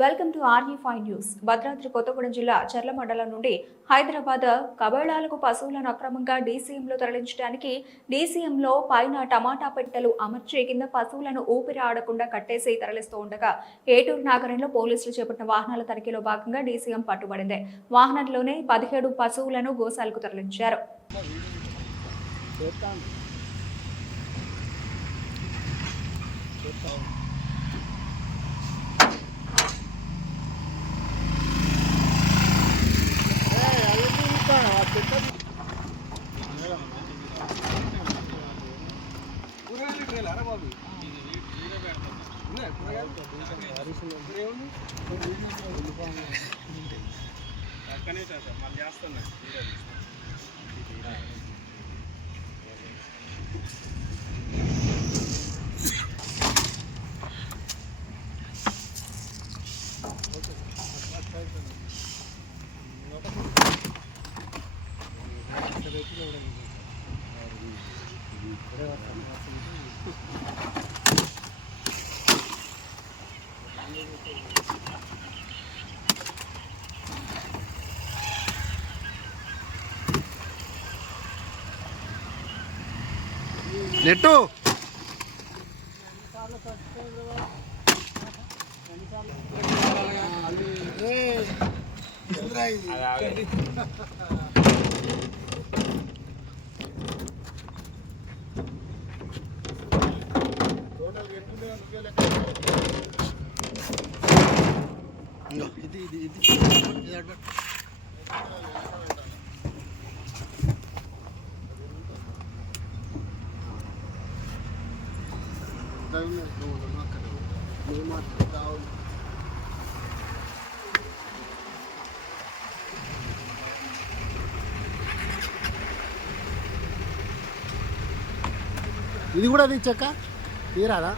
Welcome to R E five news. Bhadradri Kothagudem జిల్లా చర్ల మండలం నుండి హైదరాబాద్ కబళాలకు పశువులను అక్రమంగా డీసీఎంలో తరలించడానికి డీసీఎంలో పైన టమాటా పెట్టెలు అమర్చి కింద పశువులను ఊపిరి ఆడకుండా కట్టేసి తరలిస్తూ ఉండగా ఏటూరు నాగరంలో పోలీసులు చేపట్టిన వాహనాల తనిఖీలో భాగంగా డీసీఎం పట్టుబడింది. వాహనంలోనే పదిహేడు పశువులను గోశాలకు తరలించారు. పక్కనే సార్ మళ్ళీ చేస్తున్నా నెట్టు. ఇది ఇది ఇది. ఇది అడ్బట్ ఇది కూడా తెచ్చాక తీరాదా